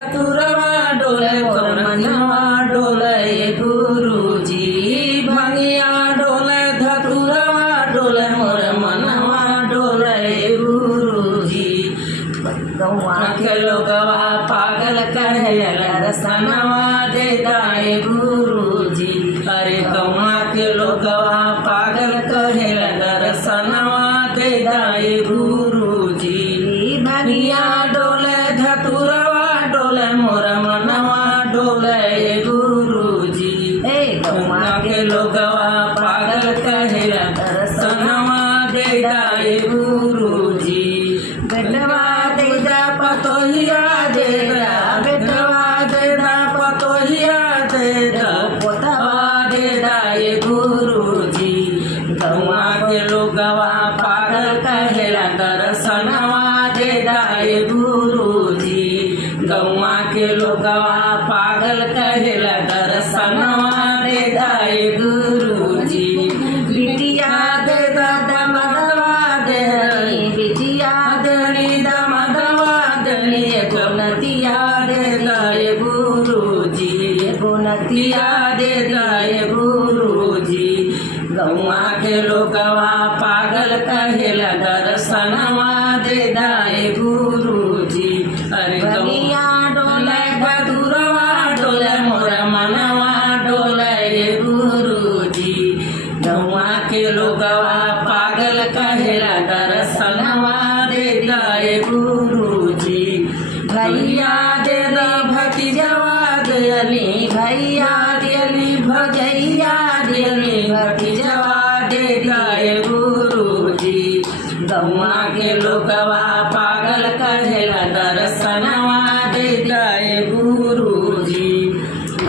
तुरवा डोले मोर मनवा डोले गुरुजी भंगिया डोले धतुरवा डोले मोर मनवा डोले गुरुजी। गौवा के लोगवा पागल कहेला रसनवा दे दाए गुरुजी। अरे गौवा के लोगवा पागल कहेला रसनवा दे दाए गुरुजी। भंगिया डोले धतुरवा डोले मोर मनवा डोले गुरुजी। गौवा के लोगवा पागल कहेला दर्शनवा दे दाए गुरुजी। बेटवा दे दा पतोहिया दे दा, बेटवा दे दा पतोहिया दे दा, पोतवा दे दाए गुरुजी। गौवा के लोगवा पागल कहेला दर्शनवा दे दाए गुरुजी। गौवा के लोगवा पागल कहेला दर्शनवा दे दाए गुरुजी। बिटिया दे दादा मधवा दे बिटिया दे दमधवा दे गुणतिया दे दाए गुरुजी। गुणतिया दे दाए गुरुजी। गौवा के लोगवा पागल कहेला दर्शनवा दे दाए गुरुजी। अरे गौवा डोले बदुरवा डोले मोर मनवा डोले गुरुजी। गौवा के लोगवा पागल कहेला दर्शनवा दे दाए गुरुजी। भैया दे दा भतीजवा देली, भैया देली भजैया देली, भतीजवा दे दाए गुरुजी। गौवा के लोगवा पागल कहेला दर्शनवा दे दाए गुरुजी।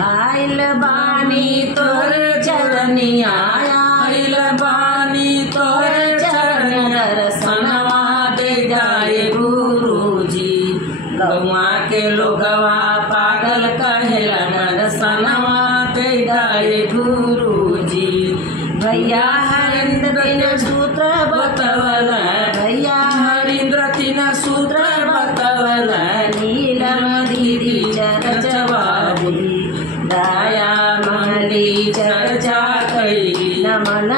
आइल बानी तोर चरनिया, आइल बानी तोर चरण दर्शनवा दे दाए गुरुजी। गौवा के लोगवा पागल कहेला दर्शनवा दे दाए गुरुजी। भैया हरिंद्र तीन सूत्र बतवला, भैया हरिंद्र तीन सूत्र बतवला, नीलम दीदी चर्चवा बोली, दया मंडी चर्चा कैली, नमन